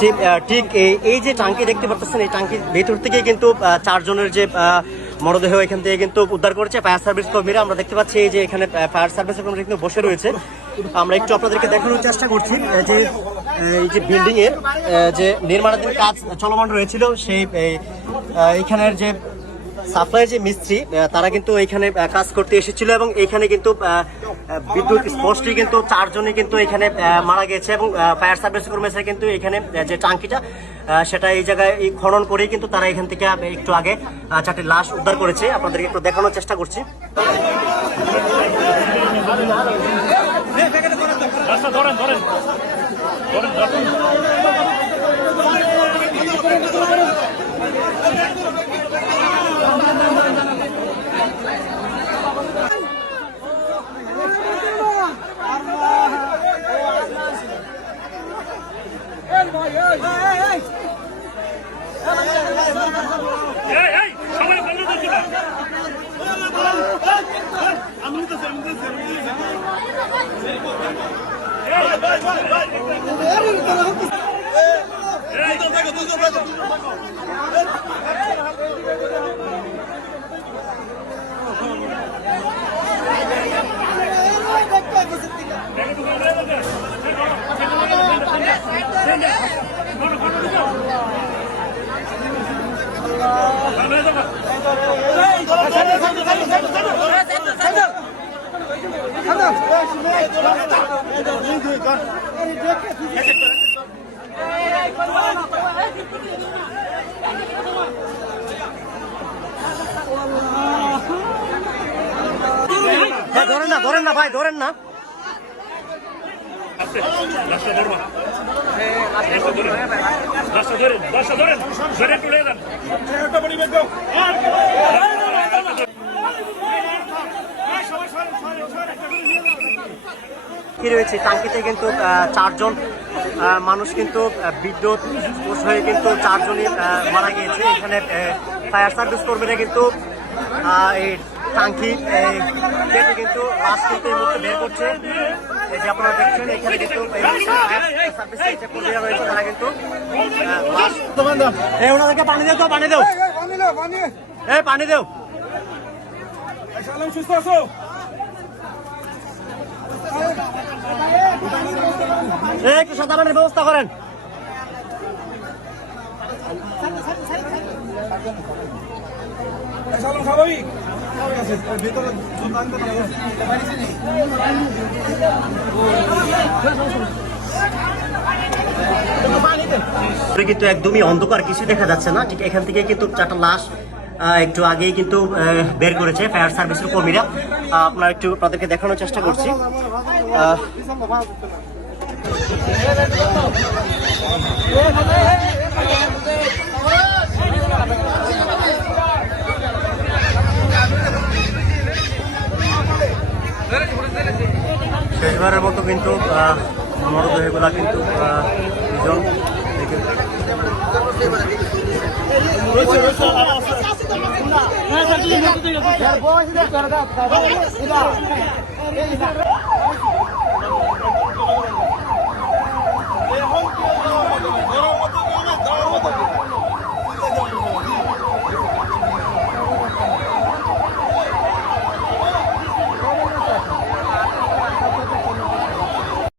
ঠিক এই যে টাঙ্কি দেখতে পাচ্ছেন, এই টাঙ্কির ভেতর থেকে কিন্তু 4 জনের যে মরদেহ এখান থেকে কিন্তু উদ্ধার করেছে ফায়ার সার্ভিস কর্মীরা। আমরা দেখতে পাচ্ছি এই যে এখানে ফায়ার সার্ভিসের কর্মীরা কিন্তু বসে রয়েছে। আমরা একটু আপনাদেরকে দেখানোর চেষ্টা করছি যে এই যে বিল্ডিং এর যে নির্মাণাধীন কাজ চলমান রয়েছিল, সেই এইখানের যে সাপ্লাই যে মিস্ত্রি তারা কিন্তু এখানে কাজ করতে এসেছিল এবং এখানে কিন্তু বিদ্যুৎ স্পর্শে কিন্তু 4 জনই কিন্তু এখানে মারা গেছে এবং ফায়ার সার্ভিস কর্মীরা কিন্তু এখানে যে টাঙ্কিটা সেটা এই জায়গায় খনন করেই কিন্তু তারা এখান থেকে একটু আগে 4টি লাশ উদ্ধার করেছে। আপনাদেরকে একটু দেখানোর চেষ্টা করছি। ধরেন না ভাই, ধরেন না। কি রয়েছে টাঙ্কিতে কিন্তু 4 জন মানুষ কিন্তু বিদ্যুৎ স্পর্শ হয়ে কিন্তু 4 জনই মারা গিয়েছে। এখানে ফায়ার সার্ভিস কর্মীরা কিন্তু এই টাঙ্কি কেটে কিন্তু লাশ কিন্তু এই মুহূর্তে বের করছে। এই যে আপনারা দেখছেন এখানে কিন্তু কর্মীরা রয়েছে, তারা কিন্তু ওনাদেরকে পানি দেও, তো পানি দেও, পানি দেও। সুস্থ আছো? একটু সাদা পানির ব্যবস্থা করেন। স্বাভাবিক কিন্তু একদমই অন্ধকার, কিছু দেখা যাচ্ছে না। ঠিক এখান থেকে কিন্তু 4টা লাশ একটু আগেই কিন্তু বের করেছে ফায়ার সার্ভিসের কর্মীরা। আপনারা একটু আপনাদেরকে দেখানোর চেষ্টা করছি। শেষবারের মতো কিন্তু মরদেহগুলা কিন্তু দুজন